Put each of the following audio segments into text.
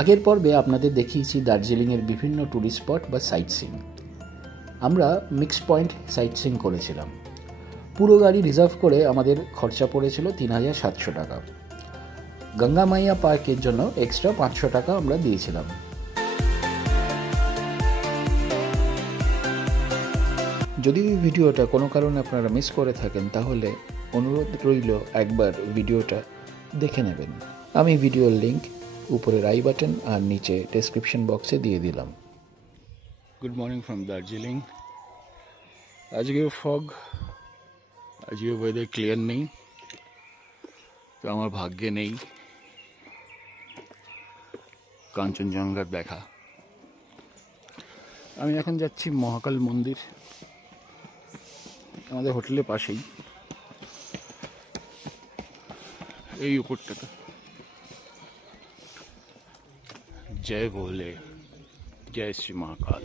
আগের পর্বে আপনাদের দেখিয়েছি দার্জিলিংয়ের বিভিন্ন ট্যুরিস্ট স্পট বা সাইট সিইং। আমরা মিক্স পয়েন্ট সাইট সিইং করেছিলাম। পুরো গাড়ি রিজার্ভ করে আমাদের খরচা পড়েছিল ৩,৭০০ টাকা। গঙ্গা মাইয়া পার্কের জন্য এক্সট্রা ৫০০ টাকা আমরা দিয়েছিলাম। যদি এই ভিডিওটা কোনো কারণে আপনারা মিস করে থাকেন তাহলে অনুরোধ রইল একবার ভিডিওটা দেখে নেবেন। আমি ভিডিওর লিঙ্ক উপরের আই বাটন আর নিচে ডেসক্রিপশন বক্সে দিয়ে দিলাম। Good morning from Darjeeling. আজকেও ফগ, আজকেও ওয়েদার ক্লিয়ার নেই, তো আমার ভাগ্যে নেই কাঞ্চনজঙ্ঘার দেখা। আমি এখন যাচ্ছি মহাকাল মন্দির, আমাদের হোটেলের পাশেই, এই উপরটাতে। জয় ভোলে, জয় শ্রী মহাকাল।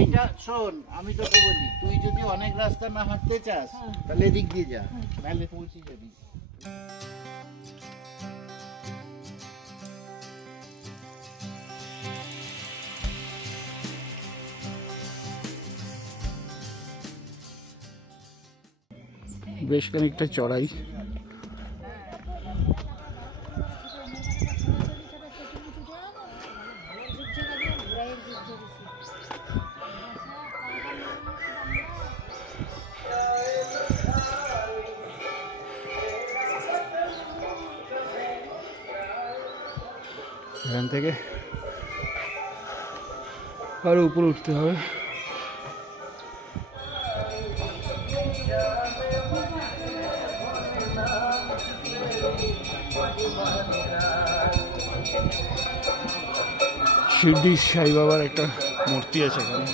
এইটা শোন, আমি তোকে বলি, তুই যদি অনেক রাস্তা না হাঁটতে চাস তাহলে এদিক দিয়ে যা, নাহলে পৌঁছে যাবি। বেশ খানিকটা চড়াই। এখান থেকে আরো উপরে উঠতে হবে। শিরডি সাই বাবার একটা মূর্তি আছে এখানে।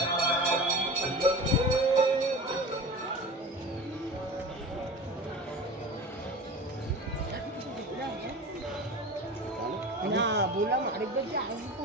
না বললাম আরেকবার যে আসবো।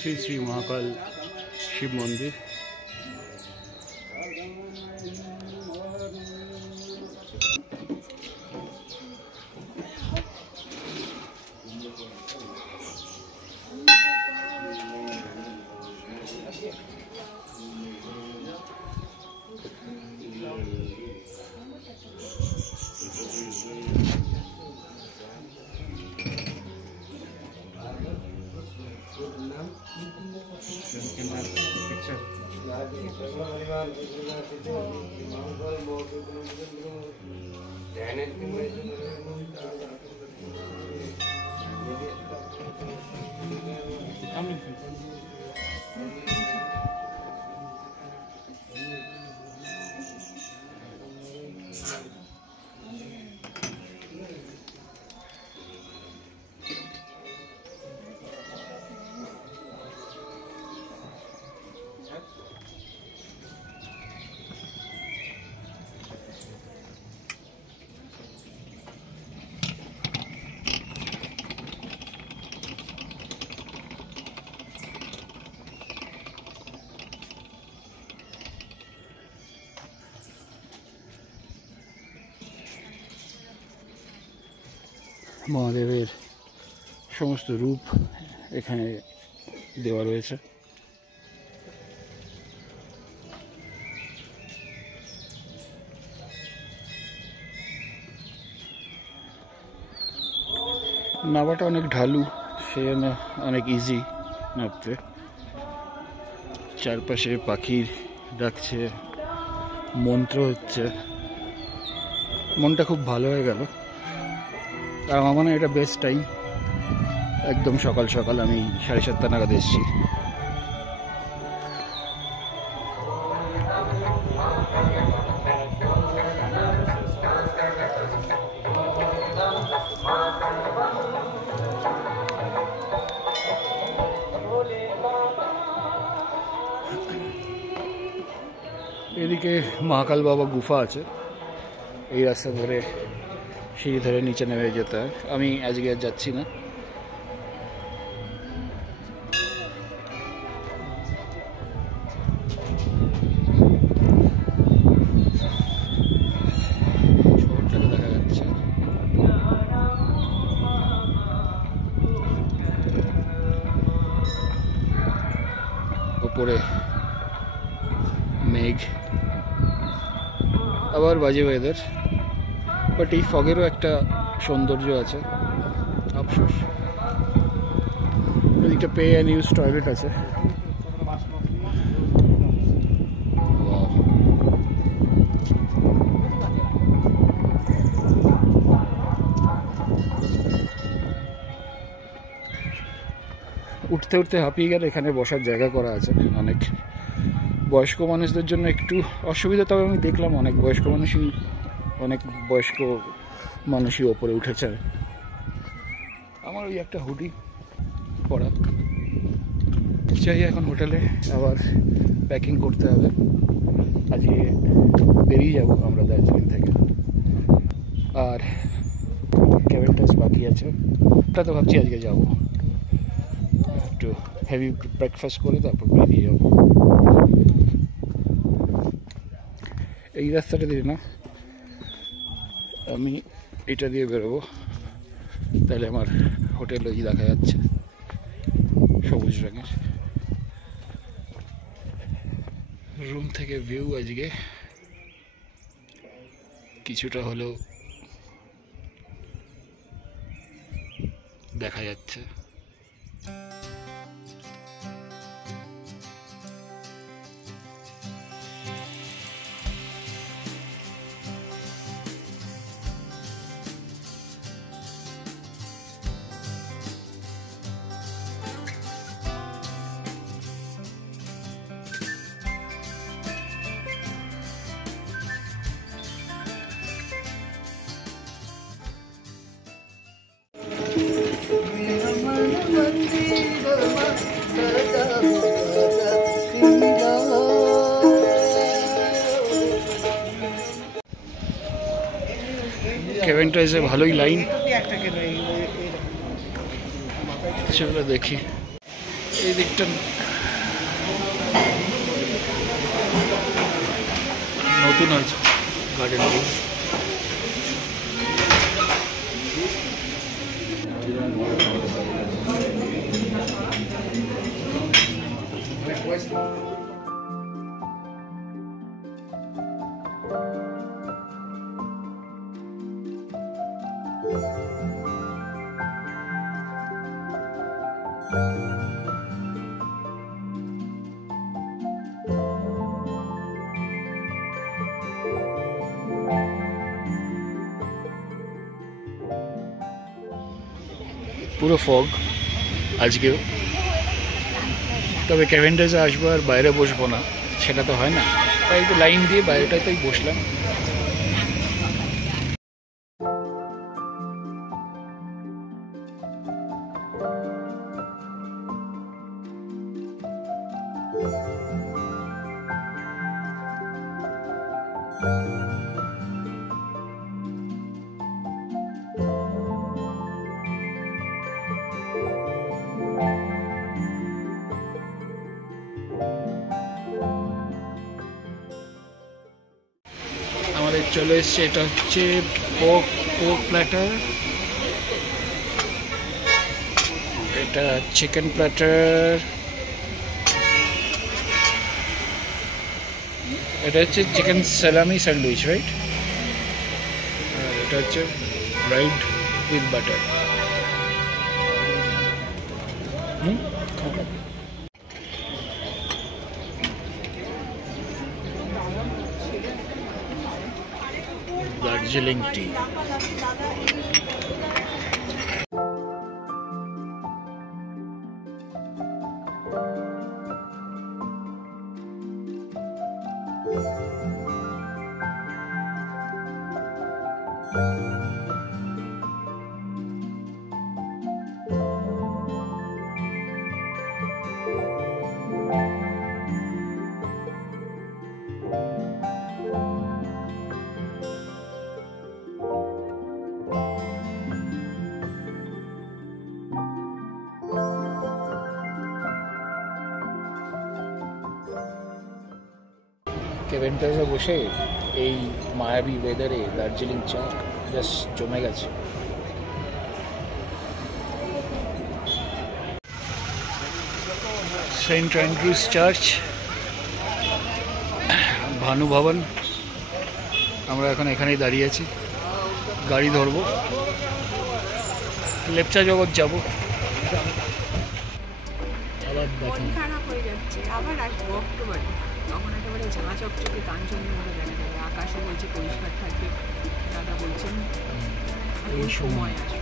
শ্রী শ্রী মহাকাল শিব মন্দির। মহাদেবের সমস্ত রূপ এখানে দেওয়া রয়েছে। নামাটা অনেক ঢালু, সেই জন্য অনেক ইজি নামতে। চারপাশে পাখির ডাকছে, মন্ত্র হচ্ছে, মনটা খুব ভালো হয়ে গেল। আর আমার মনে হয় এটা বেস্ট টাইম। একদম সকাল সকাল আমি 7:30 নাগাদ এসেছি। এদিকে মহাকাল বাবা গুফা আছে, এই রাস্তা ধরে সিঁড়ি ধরে নিচে নেমে যেতে হয়। আমি আজকে আর যাচ্ছি না। শহরটাকে দেখা যাচ্ছে। ওপরে মেঘ, আবার বাজে ওয়েদার, বাট এই ফগেরও একটা সৌন্দর্য আছে। আফসোস এদিকটা পে অ্যান্ড ইউজ টয়লেট আছে। উঠতে উঠতে হাঁপিয়ে গেলে এখানে বসার জায়গা করা আছে অনেক। বয়স্ক মানুষদের জন্য একটু অসুবিধা, তবে আমি দেখলাম অনেক বয়স্ক মানুষই ওপরে উঠেছে। আমার ওই একটা হুডি পরা, চাই এখন হোটেলে আবার প্যাকিং করতে হবে। আজকে বেরিয়ে যাব আমরা দার্জিলিং থেকে। আর ক্যাভেন্টাস বাকি আছে, ওটা তো ভাবছি আজকে যাবো। একটু হেভি ব্রেকফাস্ট করে তারপর বেরিয়ে যাবো। এই রাস্তাটা দিয়ে না, আমি এটা দিয়ে বেরোবো, তাহলে আমার হোটেল ওই দেখা যাচ্ছে সবুজ রঙের। রুম থেকে ভিউ আজকে কিছুটা হলেও দেখা যাচ্ছে। ক্যাভেন্টাসে ভালোই লাইন, চলো দেখি। এই দিকটা নতুন হয়েছে গার্ডেনটি। পুরো ফগ আজকেও, তবে ক্যাভেন্টাসে আসবো আর বাইরে বসবো না সেটা তো হয় না, তাই তো লাইন দিয়ে বাইরেটাতেই বসলাম। আমাদের চলে এসছে, এটা হচ্ছে পোক প্ল্যাটার, এটা চিকেন প্ল্যাটার, এটা হচ্ছে চিকেন সালামি স্যান্ডউইচ, রাইট? আর এটা হচ্ছে রাইড উইথ বাটার। দার্জিলিং টি। কেভেন্টাসে বসে এই মায়াবী ওয়েদারে দার্জিলিং চা জাস্ট জমে গেছে। সেন্ট অ্যান্ড্রুজ চার্চ, ভানু ভবন। আমরা এখন এখানেই দাঁড়িয়ে আছি, গাড়ি ধরবো, লেপচা জগৎ যাবো। খারাপ হয়ে যাচ্ছে, আবার আসবো অক্টোবরে, তখন একেবারে ঝাঁ চকচকে কাঞ্চনজঙ্ঘা দেখা যাবে, আকাশও বলছে পরিষ্কার থাকবে, দাদা বলছেন এই সময় আসবে।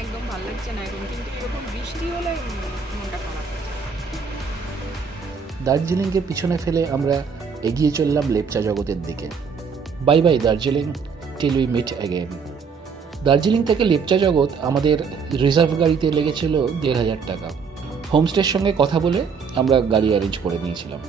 একদম ভালো লাগছে না এখন, কিন্তু এরকম বৃষ্টি হলে মনটা খারাপ হয়ে যায়। দার্জিলিংকে পিছনে ফেলে আমরা এগিয়ে চললাম লেপচা জগতের দিকে। Bye bye Darjeeling, till we meet again. Darjeeling থেকে লেপচা জগৎ আমাদের রিজার্ভ গাড়িতে লেগেছিল ১,৫০০ টাকা। হোমস্টের সঙ্গে কথা বলে আমরা গাড়ি অ্যারেঞ্জ করে নিয়েছিলাম।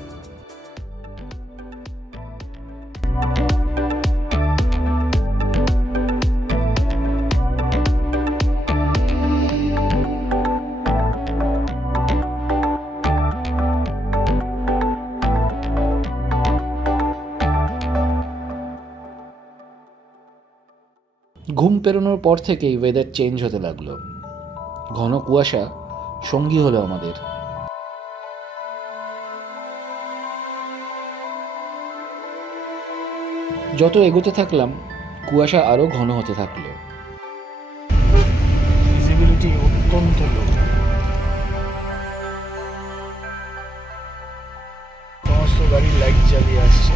ঘুম পেরোনোর পর থেকেই ওয়েদার চেঞ্জ হতে লাগলো, ঘন কুয়াশা সঙ্গী হলো আমাদের। যত এগোতে থাকলাম কুয়াশা আরো ঘন হতে থাকলো। ভিজিবিলিটি অত্যন্ত লো, সমস্ত গাড়ি লাইট জ্বালিয়ে আসছে।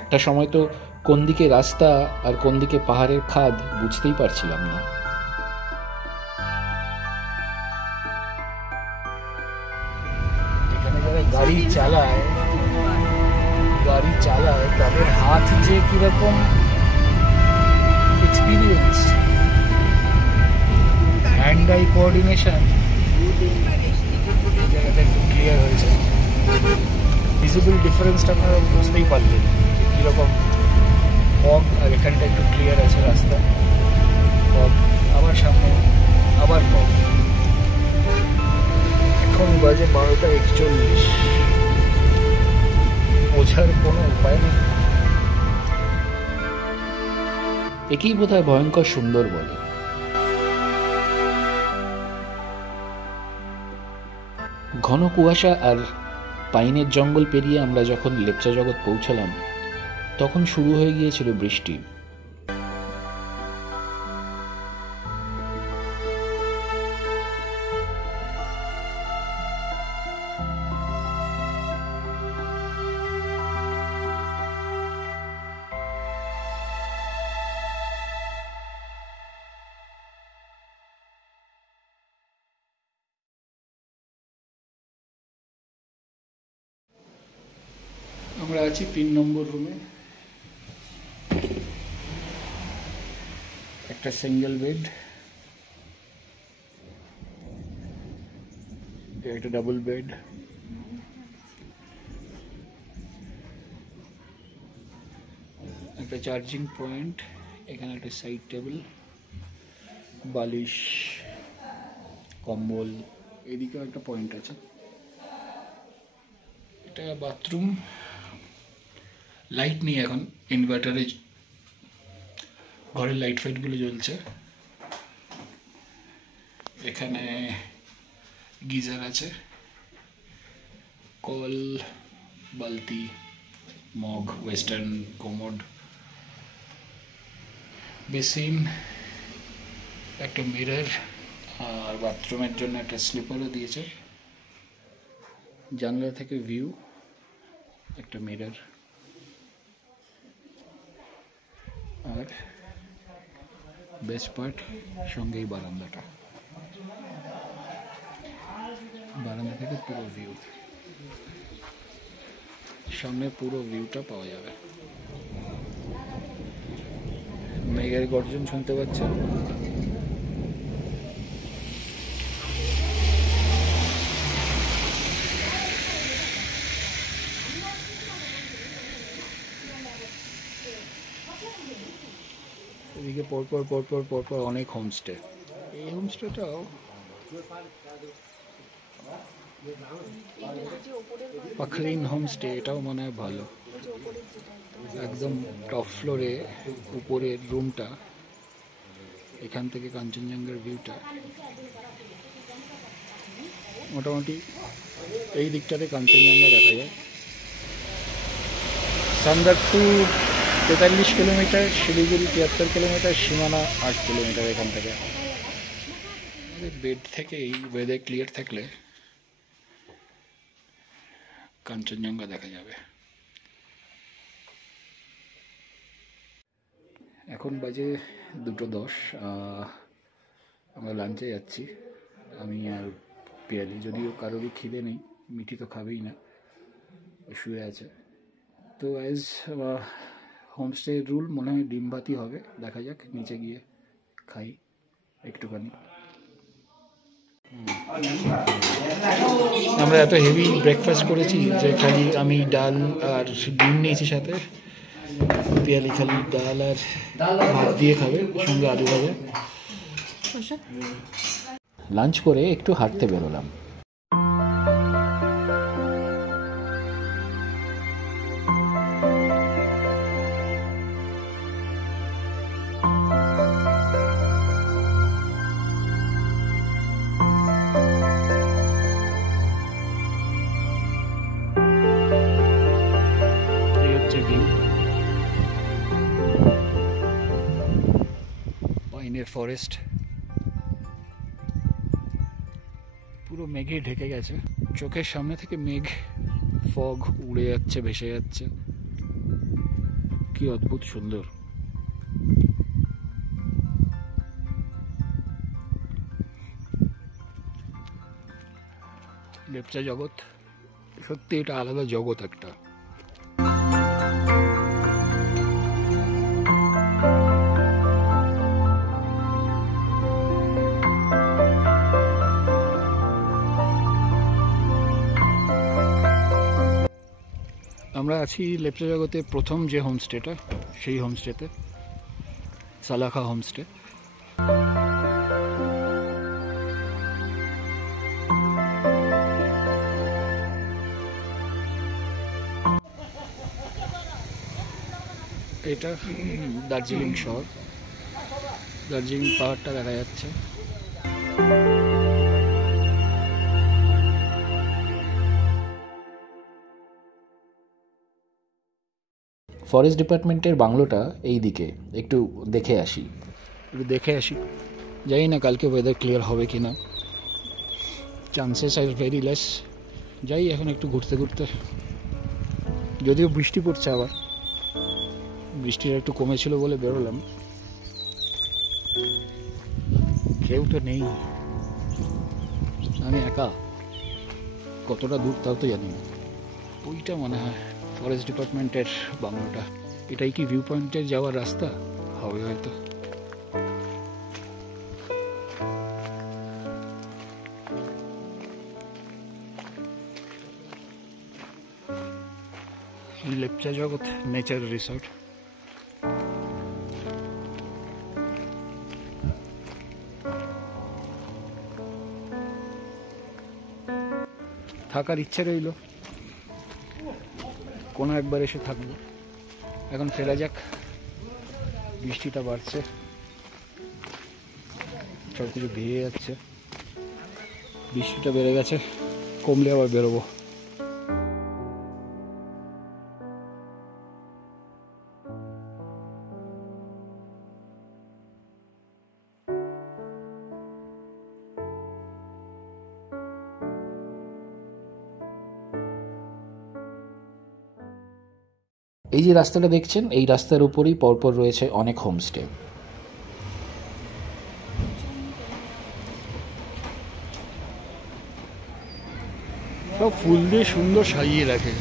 একটা সময় তো কোন দিকে রাস্তা আর কোন দিকে পাহাড়ের খাদ বুঝতেই পারছিলাম না। এখানে যারা গাড়ি চালায় তাদের হাত যে কিরকম এক্সপিরিয়েন্স, হ্যান্ড আই কোঅর্ডিনেশন জায়গাটা একটু ক্লিয়ার হয়েছে। ভিজিবল ডিফারেন্সটা আপনারা বুঝতেই পারলেন কীরকম। ফগ আর এখানটা একটু ক্লিয়ার আছে রাস্তা, ফগ আবার সামনে আবার ফগ। এখন বাজে 12:41, বোঝার কোনো উপায় নেই। একেই বোধহয় ভয়ঙ্কর সুন্দর বলে। ঘন কুয়াশা আর পাইনের জঙ্গল পেরিয়ে আমরা যখন লেপচা জগৎ পৌঁছালাম তখন শুরু হয়ে গিয়েছিল বৃষ্টি। আমরা আছি ৩ নম্বর রুমে, একটা সিঙ্গেল বেড, একটা ডাবল বেড, একটা চার্জিং পয়েন্ট, এখানে একটা সাইড টেবিল, বালিশ, কম্বল, এদিকেও একটা পয়েন্ট আছে। এটা বাথরুম। লাইট নেই এখন, ইনভার্টারে ঘরের লাইট ফাইটগুলো জ্বলছে। এখানে গিজার আছে, কল, বালতি, মগ, ওয়েস্টার্ন কোমোড, বেসিন, একটা মিরর, আর বাথরুমের জন্য একটা স্লিপারও দিয়েছে। জানলা থেকে ভিউ, একটা মিরর, আর বেস্ট পার্ট সঙ্গেই বারান্দাটা। বারান্দা থেকে পুরো ভিউ, সামনে পুরো ভিউটা পাওয়া যাবে। মেঘের গর্জন শুনতে পাচ্ছেন। এদিকে পরপর অনেক হোমস্টে। এই হোমস্টেটাও পাখরিন হোমস্টে, এটাও মনে হয় ভালো। একদম টপ ফ্লোরে উপরের রুমটা, এখান থেকে কাঞ্চনজঙ্ঘার ভিউটা মোটামুটি এই দিকটাতে কাঞ্চনজঙ্ঘা দেখা যায়। সান্দাকফু 43 কিলোমিটার, শিলিগুড়ি 73 কিলোমিটার, সীমানা 8 কিলোমিটার এখান থেকে। বেড থেকে এই ওয়েদার ক্লিয়ার থাকলে কাঞ্চনজঙ্ঘা দেখা যাবে। এখন বাজে 2:10, আমরা লাঞ্চে যাচ্ছি, আমি আর পিয়ালি। যদিও কারোরই খিদে নেই, মিঠি তো খাবেই না, শুয়ে আছে। তো অ্যাজ হোমস্টে রুল মনে হয় ডিম ভাতি হবে, দেখা যাক, নিচে গিয়ে খাই একটুখানি। আমরা এত হেভি ব্রেকফাস্ট করেছি যে খালি আমি ডাল আর ডিম নিয়েছি সাথে, পিয়ালি খালি ডাল আর ভাত দিয়ে খাবে, সঙ্গে আলু ভাজা। লাঞ্চ করে একটু হাঁটতে বেরোলাম। পাইনের ফরেস্ট পুরো মেঘে ঢেকে গেছে, চোখের সামনে থেকে মেঘ, ফগ উড়ে যাচ্ছে, ভেসে যাচ্ছে, কি অদ্ভুত সুন্দর। লেপচা জগৎ, সত্যি এটা আলাদা জগৎ একটা। আমরা আছি লেপচা জগতে প্রথম যে হোমস্টেটা, সেই হোমস্টেতে, সালাখা হোমস্টে। এটা দার্জিলিং শহর, দার্জিলিং পাহাড়টা দেখা যাচ্ছে। ফরেস্ট ডিপার্টমেন্টের বাংলোটা এই দিকে, একটু দেখে আসি। জানি না কালকে ওয়েদার ক্লিয়ার হবে কি না, চান্সেস আর ভেরি লেস। যাই এখন একটু ঘুরতে ঘুরতে, যদিও বৃষ্টি পড়ছে, আবার বৃষ্টিটা একটু কমেছিল বলে বেরোলাম। কেউ তো নেই, আমি একা, কতটা দূর তাও তো জানি না। ওইটা মনে হয় ফরেস্ট ডিপার্টমেন্টের বাংলোটা। এটাই কি ভিউ পয়েন্টে যাওয়ার রাস্তা হবে হয়তো। লেপচা জগৎ নেচার রিসর্ট। থাকার ইচ্ছে রইল, কোনো একবার এসে থাকবো। এখন ফেরা যাক, বৃষ্টিটা বাড়ছে, সব কিছু ভিজে যাচ্ছে। বৃষ্টিটা বেড়ে গেছে, কমলে আবার বেরোবো। এই যে রাস্তাটা দেখছেন, এই রাস্তার উপরেই পরপর রয়েছে অনেক হোমস্টে। সব ফুল দিয়ে সুন্দর সাজিয়ে রাখে।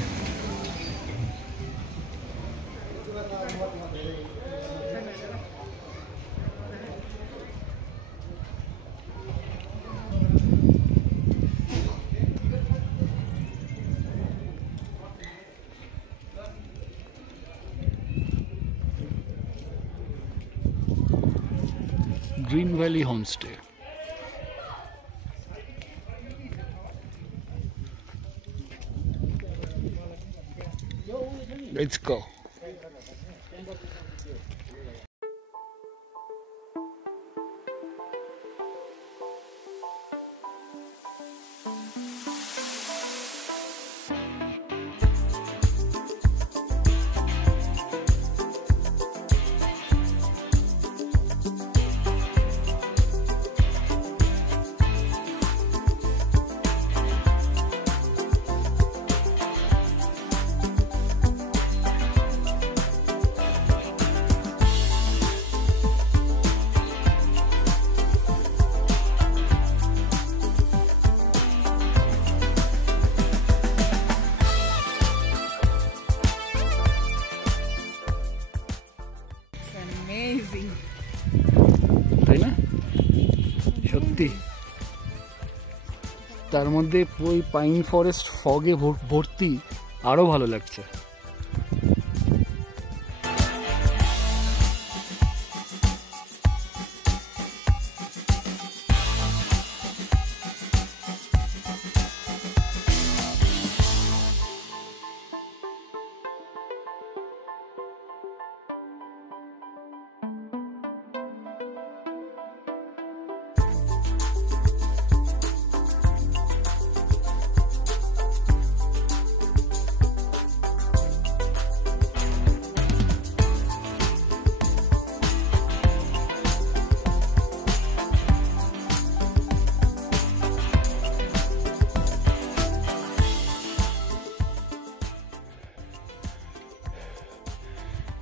Green valley homestay. Let's go. তাই না? সত্যি। তার মধ্যে ওই পাইন ফরেস্ট ফগে ভর্তি, আরো ভালো লাগছে।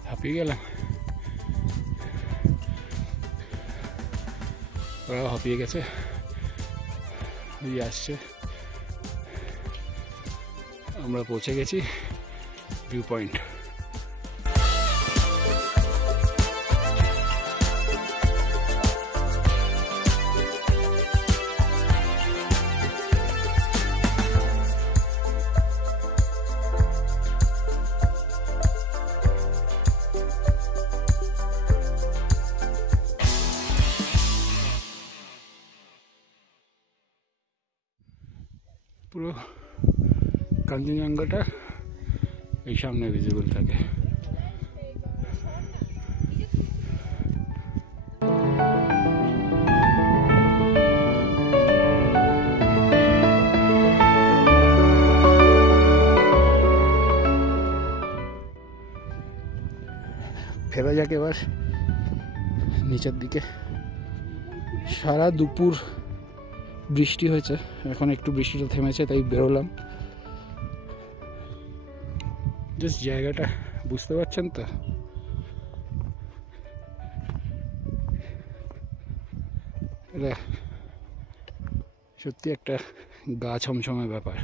হাঁপিয়ে গেলাম, ওরাও হাঁপিয়ে গেছে, আসছে। আমরা পৌঁছে গেছি ভিউ পয়েন্ট। পুরো কাঞ্চনজঙ্ঘাটা এই সামনে ভিজিবল থাকে। ফেরা যাক এবার নিচের দিকে। সারা দুপুর বৃষ্টি হয়েছে, এখন একটু বৃষ্টিটা থেমেছে, তাই বেরোলাম। জাস্ট জায়গাটা বুঝতে পারছেন তো, এটা সত্যি একটা গা ছমছমে ব্যাপার।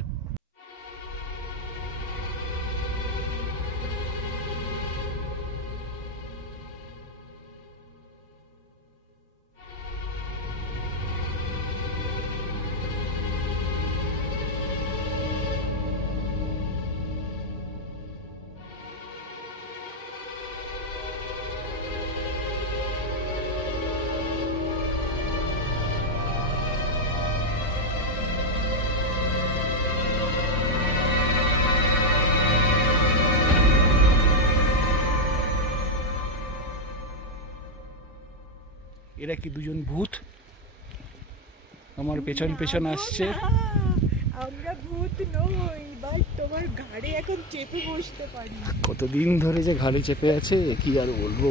এরা কি দুজন ভূত আমার পেছন পেছন আসছে? আমরা ভূত নই, বাট তোমার ঘাড়ে এখন চেপে বসতে পারি। কতদিন ধরে যে ঘাড়ে চেপে আছে কি আর বলবো।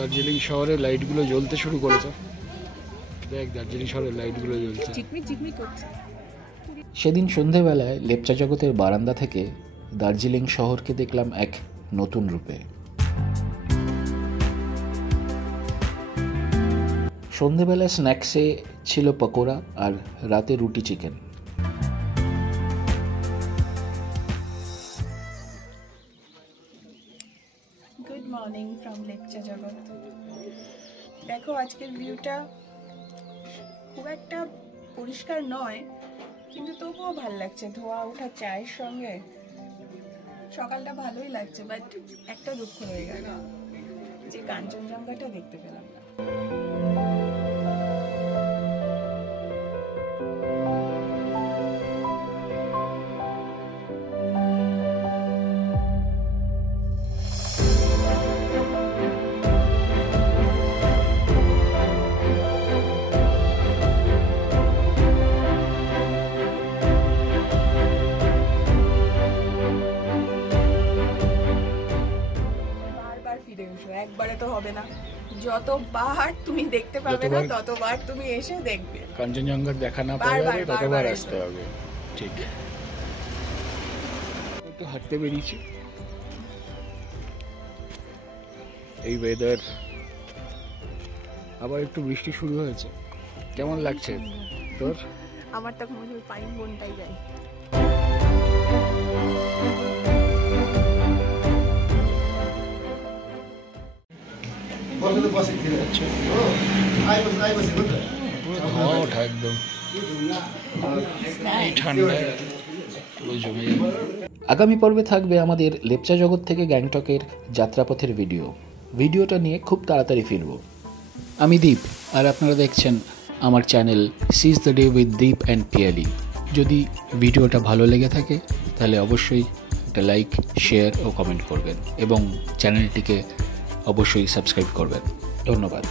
দার্জিলিং শহরে লাইটগুলো জ্বলতে শুরু করেছে। দেখ দার্জিলিং শহরের লাইটগুলো জ্বলছে, চিকমিক চিকমিক করছে। সেদিন সন্ধেবেলায় লেপচা জগতের বারান্দা থেকে দার্জিলিং শহরকে দেখলাম এক নতুন রূপে। সন্ধেবেলায় স্ন্যাক্সে ছিল পকোড়া আর রাতে রুটি chicken. Good morning from Lepcha জগৎ। দেখো আজকের ভিউটা খুব একটা পরিষ্কার নয়, কিন্তু তবুও ভালো লাগছে। ধোয়া ওঠা চায়ের সঙ্গে সকালটা ভালোই লাগছে, বাট একটা দুঃখ রয়ে গেল যে কাঞ্চনজঙ্ঘাটা দেখতে পেলাম না। একবারে তো হবে না, যতবার তুমি দেখতে পাবে না ততবার তুমি এসে দেখবে। কাঞ্চনজঙ্ঘার দেখা না পাবে ততবার আসতে হবে। ঠিক, একটু হাঁটতে বেরিয়েছি, এই ওয়েদার, আবার একটু বৃষ্টি শুরু হয়েছে। কেমন লাগছে তোর? আমার তখন মনে হয় পাইন বনটাই যাই। আগামী পর্বে থাকবে আমাদের লেপচা জগৎ থেকে গ্যাংটকের যাত্রাপথের ভিডিওটা নিয়ে খুব তাড়াতাড়ি ফিরব। আমি দীপ, আর আপনারা দেখছেন আমার channel seize the day with Deep and Piyali. যদি ভিডিওটা ভালো লেগে থাকে তাহলে অবশ্যই একটা লাইক, শেয়ার ও কমেন্ট করবেন এবং চ্যানেলটিকে অবশ্যই সাবস্ক্রাইব করবেন। ধন্যবাদ।